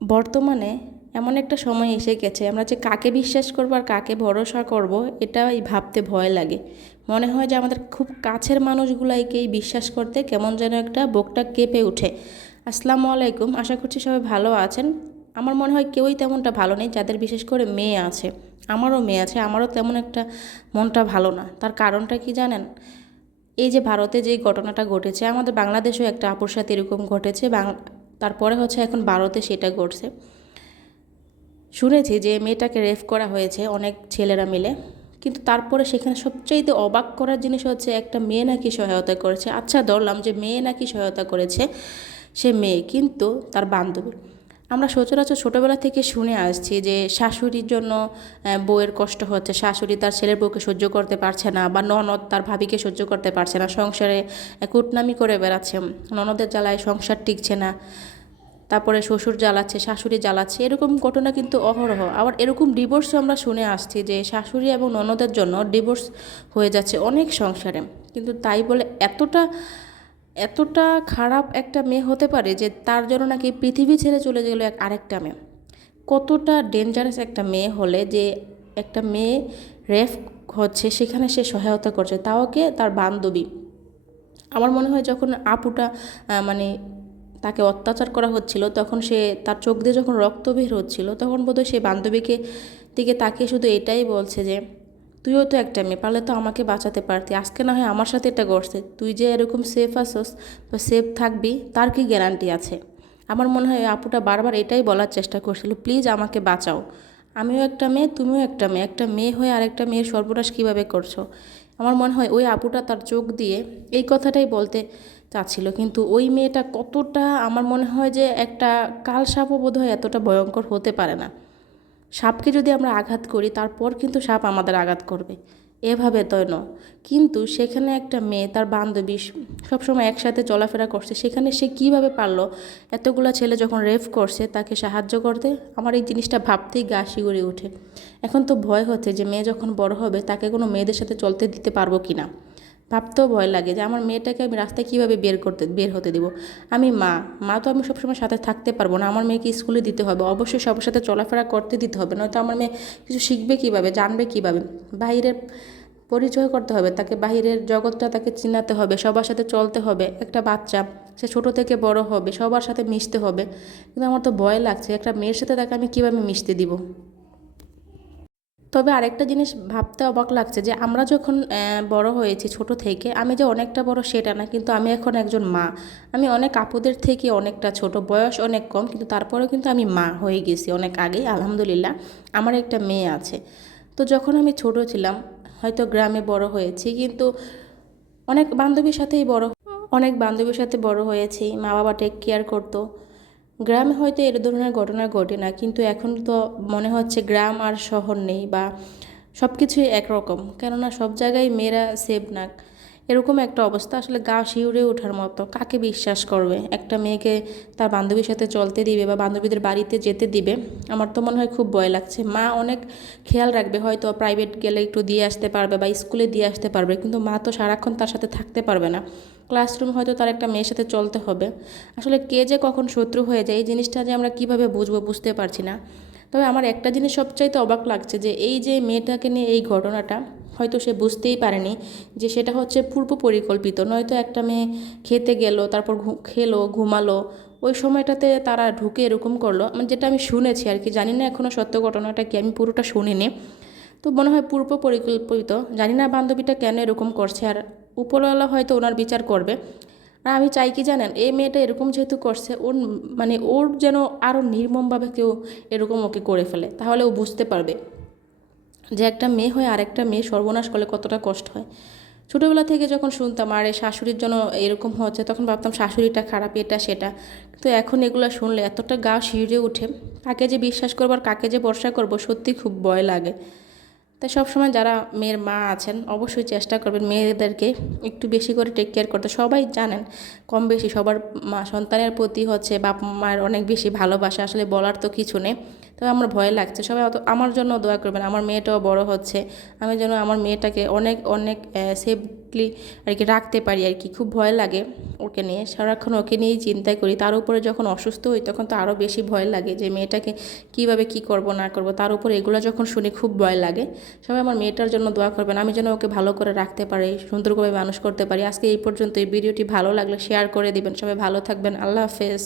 বর্তমানে এমন একটা সময় এসে গেছে, আমরা যে কাকে বিশ্বাস করব আর কাকে ভরসা করব, এটাই ভাবতে ভয় লাগে। মনে হয় যে আমাদের খুব কাছের মানুষগুলাইকেই বিশ্বাস করতে কেমন যেন একটা বুকটা কেঁপে ওঠে। আসসালামু আলাইকুম, আশা করছি সবাই ভালো আছেন। আমার মনে হয় কেউই তেমনটা ভালো নেই, যাদের বিশেষ করে মেয়ে আছে। আমারও মেয়ে আছে, আমারও তেমন একটা মনটা ভালো না। তার কারণটা কি জানেন? এই যে ভারতে যে ঘটনাটা ঘটেছে, আমাদের বাংলাদেশেও একটা আপুর সাথে এরকম ঘটেছে। বাং তারপরে হচ্ছে এখন বারোতে সেটা ঘটছে। শুনেছি যে মেয়েটাকে রেফ করা হয়েছে অনেক ছেলেরা মিলে। কিন্তু তারপরে সেখানে সবচাইতে অবাক করার জিনিস হচ্ছে একটা মেয়ে নাকি সহায়তা করেছে। আচ্ছা ধরলাম যে মেয়ে নাকি সহায়তা করেছে সে মেয়ে, কিন্তু তার বান্ধবী। আমরা সচরাচর ছোটোবেলা থেকে শুনে আসছি যে শাশুড়ির জন্য বউয়ের কষ্ট হচ্ছে। শাশুড়ি তার ছেলের বউকে সহ্য করতে পারছে না বা ননদ তার ভাবিকে সহ্য করতে পারছে না। সংসারে কুটনামি করে বেড়াচ্ছে। ননদের জ্বালায় সংসার টিকছে না। তারপরে শ্বশুর জ্বালাচ্ছে, শাশুড়ি জ্বালাচ্ছে। এরকম ঘটনা কিন্তু অহরহ। আবার এরকম ডিভোর্সও আমরা শুনে আসছি যে শাশুড়ি এবং ননদের জন্য ডিভোর্স হয়ে যাচ্ছে অনেক সংসারে। কিন্তু তাই বলে এতটা এতটা খারাপ একটা মেয়ে হতে পারে যে তার জন্য নাকি পৃথিবী ছেড়ে চলে গেলো এক আরেকটা মেয়ে। কতটা ডেঞ্জারাস একটা মেয়ে হলে যে একটা মেয়ে রেফ হচ্ছে, সেখানে সে সহায়তা করছে, তাও কে? তার বান্ধবী। আমার মনে হয় যখন আপুটা মানে তাকে অত্যাচার করা হচ্ছিল, তখন সে তার চোখ দিয়ে যখন রক্ত বের হচ্ছিল, তখন বোধহয় সে বান্ধবীকে দিকে তাকিয়ে শুধু এটাই বলছে যে তুইও তো একটা মেয়ে, পারলে তো আমাকে বাঁচাতে পারতি। আজকে না হয় আমার সাথে এটা করছে তুই যে এরকম সেফ আসস বা সেফ থাকবি, তার কি গ্যারান্টি আছে? আমার মনে হয় আপুটা বারবার এটাই বলার চেষ্টা করছিল প্লিজ আমাকে বাঁচাও। আমিও একটা মেয়ে, তুমিও একটা মেয়ে। একটা মেয়ে হয়ে আরেকটা মেয়ের সর্বনাশ কীভাবে করছ? আমার মনে হয় ওই আপুটা তার চোখ দিয়ে এই কথাটাই বলতে চাচ্ছিল। কিন্তু ওই মেয়েটা কতটা, আমার মনে হয় যে একটা কাল বোধ হয় এতটা ভয়ঙ্কর হতে পারে না। সাপকে যদি আমরা আঘাত করি, তারপর কিন্তু সাপ আমাদের আঘাত করবে। এভাবে তো ন কিন্তু সেখানে একটা মেয়ে, তার বান্ধবী সবসময় একসাথে চলাফেরা করছে। সেখানে সে কীভাবে পারল? এতগুলা ছেলে যখন রেফ করছে, তাকে সাহায্য করতে আমার এই জিনিসটা ভাবতেই গা শিউরে ওঠে। এখন তো ভয় হচ্ছে যে, মেয়ে যখন বড় হবে, তাকে কোনো মেয়েদের সাথে চলতে দিতে পারব কি না ভাবতেও ভয় লাগে যে আমার মেয়েটাকে আমি রাস্তায় কীভাবে বের করতে, বের হতে দেবো? আমি মা মা তো আমি সবসময় সাথে থাকতে পারব না, আমার মেয়েকে স্কুলে দিতে হবে, অবশ্যই সবার সাথে চলাফেরা করতে দিতে হবে, নয়তো আমার মেয়ে কিছু শিখবে কীভাবে, জানবে কীভাবে, বাইরের পরিচয় করতে হবে, তাকে বাহিরের জগৎটা তাকে চিনাতে হবে, সবার সাথে চলতে হবে, একটা বাচ্চা, সে ছোট থেকে বড় হবে, সবার সাথে মিশতে হবে, কিন্তু আমার তো ভয় লাগছে, একটা মেয়ের সাথে তাকে আমি কীভাবে মিশতে দিব? তবে আরেকটা জিনিস ভাবতে অবাক লাগছে যে আমরা যখন বড় হয়েছি ছোট থেকে, আমি যে অনেকটা বড় সেটা না, কিন্তু আমি এখন একজন মা। আমি অনেক আপুদের থেকে অনেকটা ছোট, বয়স অনেক কম, কিন্তু তারপরেও কিন্তু আমি মা হয়ে গেছি অনেক আগেই, আলহামদুলিল্লাহ। আমার একটা মেয়ে আছে। তো যখন আমি ছোট ছিলাম, হয়তো গ্রামে বড় হয়েছি, কিন্তু অনেক বান্ধবীর সাথেই বড়, অনেক বান্ধবীর সাথে বড় হয়েছি মা বাবা টেক কেয়ার করতো। গ্রামে হয়তো এর ধরনের ঘটনা ঘটে না, কিন্তু এখন তো মনে হচ্ছে গ্রাম আর শহর নেই বা সব কিছুই একরকম। কেননা সব জায়গায় মেয়েরা সেভ না। এরকম একটা অবস্থা। আসলে গা শিউরে ওঠার মতো। কাকে বিশ্বাস করবে? একটা মেয়েকে তার বান্ধবীর সাথে চলতে দিবে বা বান্ধবীদের বাড়িতে যেতে দিবে, আমার তো মনে হয় খুব ভয় লাগছে। মা অনেক খেয়াল রাখবে, হয়তো প্রাইভেট গেলে একটু দিয়ে আসতে পারবে বা স্কুলে দিয়ে আসতে পারবে, কিন্তু মা তো সারাক্ষণ তার সাথে থাকতে পারবে না। ক্লাসরুম হয়তো তার একটা মেয়ের সাথে চলতে হবে। আসলে কে যে কখন শত্রু হয়ে যায়, এই জিনিসটা যে আমরা কীভাবে বুঝব বুঝতে পারছি না। তবে আমার একটা জিনিস সবচাইতে অবাক লাগছে যে এই যে মেয়েটাকে নিয়ে এই ঘটনাটা হয়তো সে বুঝতেই পারেনি যে সেটা হচ্ছে পূর্ব পরিকল্পিত। নয়তো একটা মেয়ে খেতে গেল, তারপর খেলো, ঘুমালো, ওই সময়টাতে তারা ঢুকে এরকম করল। মানে যেটা আমি শুনেছি আর কি, জানি না এখনও সত্য ঘটনাটা কি, আমি পুরোটা শুনিনি। তো মনে হয় পূর্ব পরিকল্পিত, জানি না বান্ধবীটা কেন এরকম করছে আর উপরওয়ালা হয়তো ওনার বিচার করবে। আর আমি চাই কি জানেন, এই মেয়েটা এরকম যেহেতু করছে, ওর মানে ওর যেন আরও নির্মমভাবে কেউ এরকম ওকে করে ফেলে, তাহলে ও বুঝতে পারবে। যে একটা মেয়ে হয়ে আরেকটা মেয়ে সর্বনাশ করলে কতটা কষ্ট হয়। ছোটোবেলা থেকে যখন শুনতাম, আর, শাশুড়ির জন্য এরকম হচ্ছে, তখন ভাবতাম, শাশুড়িটা খারাপ, এটা, সেটা। কিন্তু এখন এগুলো শুনলে এতটা গা শিউরে উঠে, কাকে যে বিশ্বাস করব আর কাকে যে ভরসা করব, সত্যি খুব ভয় লাগে। তাই সবসময় যারা মেয়ের মা আছেন, অবশ্যই চেষ্টা করবেন মেয়েদেরকে একটু বেশি করে টেক কেয়ার করতে। সবাই জানেন, কম বেশি সবার মা সন্তানের প্রতি হচ্ছে বাপ মায়ের অনেক বেশি ভালোবাসা, আসলে বলার তো কিছু নেই। তো আমার ভয় লাগছে। সবাই অত, আমার জন্য দোয়া করবেন, আমার মেয়েটাও বড় হচ্ছে। আমি যেন আমার মেয়েটাকে অনেক অনেক সেফলি আর কি রাখতে পারি আর কি। খুব ভয় লাগে ওকে নিয়ে। সারাক্ষণ ওকে নিয়েই চিন্তাই করি। তার উপরে যখন অসুস্থ হই, তখন তো আরও বেশি ভয় লাগে যে মেয়েটাকে কীভাবে কি করব, না করব। তার উপরে এগুলো যখন শুনি খুব ভয় লাগে। সবাই আমার মেয়েটার জন্য দোয়া করবেন। আমি যেন ওকে ভালো করে রাখতে পারি, সুন্দরভাবে মানুষ করতে পারি। আজকে এই পর্যন্ত এই ভিডিওটি ভালো লাগলে শেয়ার করে দিবেন। সবাই ভালো থাকবেন। আল্লাহ হাফেজ।